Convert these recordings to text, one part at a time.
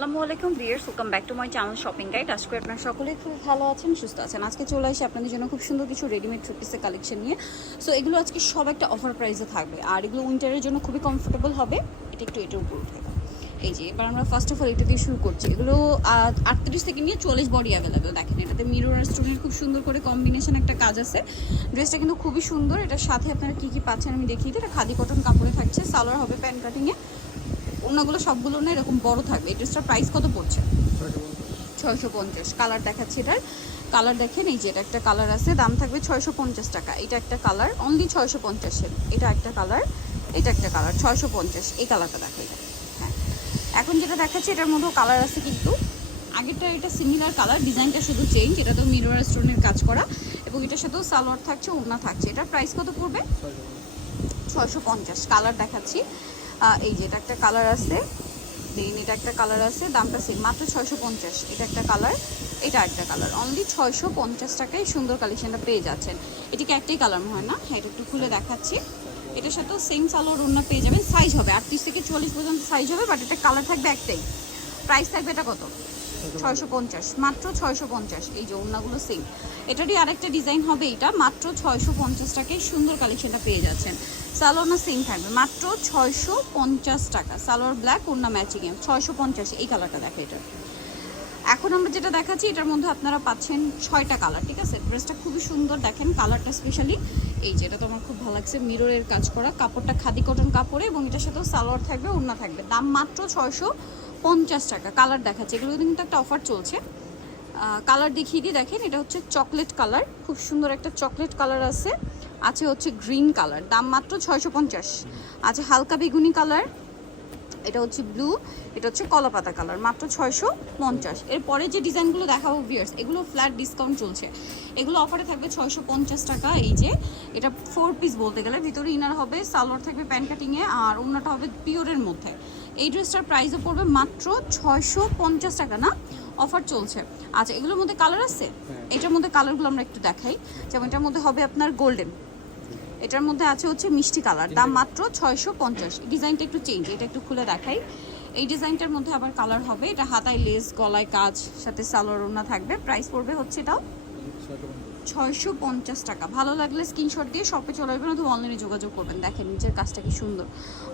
আসসালামু আলাইকুম viewers welcome back to my channel shopping guide আজকে আপনারা সকলেই খুব ভালো আছেন, সুস্থ আছেন। আজকে চলে আসি আপনাদের জন্য খুব সুন্দর কিছু রেডিমেড পিসের কালেকশন নিয়ে। সো এগুলো আজকে সব একটা অফার প্রাইসে থাকবে। আর এগুলো উইন্টারের জন্য খুবই কমফোর্টেবল হবে। এটা একটু এটার উপর উঠে এই যে, এবার আমরা ফার্স্ট অফ অল এটা দিয়ে শুরু করছি। এগুলো আটত্রিশ থেকে নিয়ে চল্লিশ বডি অ্যাভেলেবেল দেখেন। এটাতে মিরর আর স্টোনের খুব সুন্দর করে কম্বিনেশন একটা কাজ আছে। ড্রেসটা কিন্তু খুবই সুন্দর। এটার সাথে আপনারা কী কী পাচ্ছেন আমি দেখিয়ে দিই। এটা খাদি কটন কাপড়ে থাকছে। সালোয়ার হবে প্যান্ট কাটিংয়ে অন্যগুলো সবগুলো না এরকম বড় থাকবে। এই ড্রেসটার প্রাইস কত পড়ছে? ছয়শো পঞ্চাশ। কালার দেখাচ্ছে এটার। কালার দেখেন এই যে এটা একটা কালার আছে দাম থাকবে ছয়শো পঞ্চাশ টাকা। এটা একটা কালার অনলি ছয়শো পঞ্চাশের। এটা একটা কালার এটা একটা কালার ছয়শো পঞ্চাশ। এই কালারটা দেখা এটা হ্যাঁ। এখন যেটা দেখাচ্ছে এটার মধ্যেও কালার আছে কিন্তু। আগেরটা এটা সিমিলার কালার ডিজাইনটা শুধু চেঞ্জ এটা তো মিরর স্টোনের কাজ করা। এবং এটার সাথেও সালোয়ার থাকছে ওড়না থাকছে। এটার প্রাইস কত পড়বে? ছয়শো পঞ্চাশ। কালার দেখাচ্ছি। এই যে, এটা একটা কালার আছে। দেন এটা একটা কালার আছে, দামটা সেম মাত্র ছয়শো পঞ্চাশ। এটা একটা কালার এটা একটা কালার অনলি ছয়শো পঞ্চাশ টাকায় সুন্দর কালেকশনটা পেয়ে যাচ্ছেন। এটিকে একটাই কালার হয় না? হ্যাঁ এটা একটু খুলে দেখাচ্ছি। এটার সাথেও সেম সালোয়ার ওড়না পেয়ে যাবেন। সাইজ হবে, আটত্রিশ থেকে চল্লিশ পর্যন্ত সাইজ হবে বাট এটা কালার থাকবে একটাই। প্রাইস থাকবে এটা কত? ছয়শো পঞ্চাশ, মাত্র ছয়শো পঞ্চাশ, এই যে ওড়নাগুলো সেম এটারই আরেকটা ডিজাইন হবে এটা, মাত্র ছয়শো পঞ্চাশ টাকায় সুন্দর কালেকশনটা পেয়ে যাচ্ছেন। সালোয়ার না সেম থাকবে, মাত্র ছয়শো পঞ্চাশ টাকা, সালোয়ার ব্ল্যাক ওড়না ম্যাচিংয়ে ছয়শো পঞ্চাশ, এই কালারটা দেখে এটা। এখন আমরা যেটা দেখাচ্ছি, এটার মধ্যে আপনারা পাচ্ছেন ছয়টা কালার ঠিক আছে? ড্রেসটা খুবই সুন্দর, দেখেন কালারটা স্পেশালি এই যে এটা তো আমার খুব ভালো লাগছে মিররের কাজ করা, কাপড়টা খাদি কটন কাপড়ে এবং এটার সাথেও সালোয়ার থাকবে, ওড়না থাকবে। দাম মাত্র ছয়শো পঞ্চাশ টাকা কালার দেখাচ্ছে। এগুলো কিন্তু একটা অফার চলছে। কালার দেখিয়ে দিয়ে দেখেন, এটা হচ্ছে চকলেট কালার খুব সুন্দর একটা চকলেট কালার আছে। আছে হচ্ছে গ্রিন কালার দাম মাত্র ছয়শো পঞ্চাশ। আছে হালকা বেগুনি কালার এটা হচ্ছে ব্লু এটা হচ্ছে কলাপাতা কালার মাত্র ছয়শো পঞ্চাশ। এরপরে যে ডিজাইনগুলো দেখাবো ভিয়ার্স এগুলো ফ্ল্যাট ডিসকাউন্ট চলছে। এগুলো অফারে থাকবে ছয়শো পঞ্চাশ টাকা এই যে এটা ফোর পিস বলতে গেলে। ভিতরে ইনার হবে সালোয়ার থাকবে প্যান্ট কাটিংয়ে আর অন্যটা হবে পিওরের মধ্যে। এই ড্রেসটার প্রাইসও পড়বে মাত্র ছয়শো পঞ্চাশ টাকা না? অফার চলছে। আচ্ছা এগুলোর মধ্যে কালার আছে? এটার মধ্যে কালারগুলো আমরা একটু দেখাই। যেমন এটার মধ্যে হবে আপনার গোল্ডেন এটার মধ্যে আছে হচ্ছে মিষ্টি কালার। দাম মাত্র ছয়শো পঞ্চাশ। ডিজাইনটা একটু চেঞ্জ এটা একটু খুলে দেখাই। এই ডিজাইনটার মধ্যে আবার কালার হবে। এটা হাতায় লেস গলায় কাজ সাথে সালোয়ার ওড়না থাকবে। প্রাইস পড়বে হচ্ছে এটাও ছয়শো পঞ্চাশ টাকা। ভালো লাগলে স্ক্রিনশট দিয়ে শপে চলে আসবেন অথবা অনলাইনে যোগাযোগ করবেন। দেখেন নিচের কাজটা কি সুন্দর।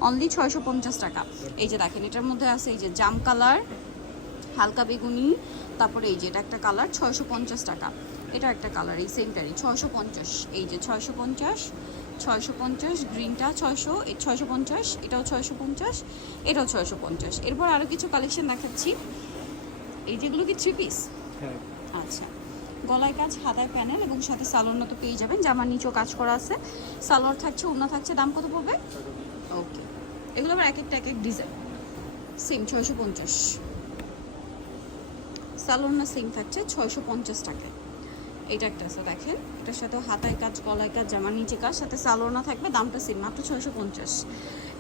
অনলি ছয়শো পঞ্চাশ টাকা। এই যে দেখেন এটার মধ্যে আছে এই যে জাম কালার হালকা বেগুনি তারপরে এই যে এটা একটা কালার ছয়শো পঞ্চাশ টাকা। এটা একটা কালার এই সেমটারই ছয়শো পঞ্চাশ এই যে ছয়শো পঞ্চাশ ছয়শো পঞ্চাশ গ্রিনটা ছয়শো ছয়শো পঞ্চাশ এটাও ছয়শো পঞ্চাশ এটাও ছয়শো পঞ্চাশ। এরপর আরও কিছু কালেকশন দেখাচ্ছি। এই যেগুলো কি থ্রি পিস হ্যাঁ। আচ্ছা গলায় কাজ হাতায় প্যানেল এবং সাথে সালোয়ার তো পেয়ে যাবেন জামার নিচেও কাজ করা আছে। সালোয়ার থাকছে ওড়না থাকছে দাম কত পড়বে? ওকে এগুলো আবার এক একটা এক এক ডিজাইন সেম ছয়শো পঞ্চাশ। সালোয়ার না সেম থাকছে ছয়শো পঞ্চাশ টাকায়। এটা একটা আছে দেখেন, এটার সাথে হাতায় কাজ, গলায় কাজ, জামার নিচে কাজ, সাথে সালোয়ার না থাকবে, দামটা সেম মাত্র ছয়শো পঞ্চাশ।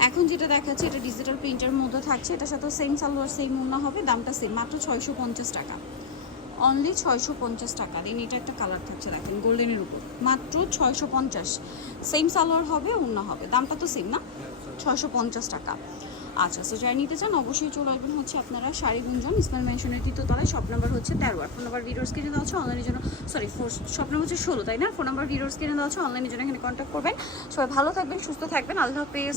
এখন যেটা দেখাচ্ছে, এটা ডিজিটাল প্রিন্টের মধ্যে থাকছে, এটার সাথে সেম সালোয়ার সেম ওড়না হবে, দামটা সেম মাত্র ছয়শো পঞ্চাশ টাকা। অনলি ছয়শো পঞ্চাশ টাকা দিন এটা একটা কালার থাকছে, দেখেন গোল্ডেনের উপর। মাত্র ছয়শো পঞ্চাশ। সেম সালোয়ার হবে, ওড়না হবে, দামটা তো সেম না? ছয়শো পঞ্চাশ টাকা। আচ্ছা সো যাই নিতে চান অবশ্যই চলে আসবেন হচ্ছে আপনারা শাড়ি গুঞ্জন ইসমাইল মেনশনের তৃতীয়তলায় শপ নাম্বার হচ্ছে তেরো। আর ফোন নাম্বার ভিডিওস কিনে দেওয়া হচ্ছে অনলাইনের জন্য সরি শপ নাম্বার হচ্ছে ষোলো, তাই না? ফোন নাম্বার ভিডিওস কিনে দেওয়া হচ্ছে অনলাইনের জন্য এখানে কন্ট্যাক্ট করবেন। সবাই ভালো থাকবেন, সুস্থ থাকবেন, আল্লাহ হাফেজ।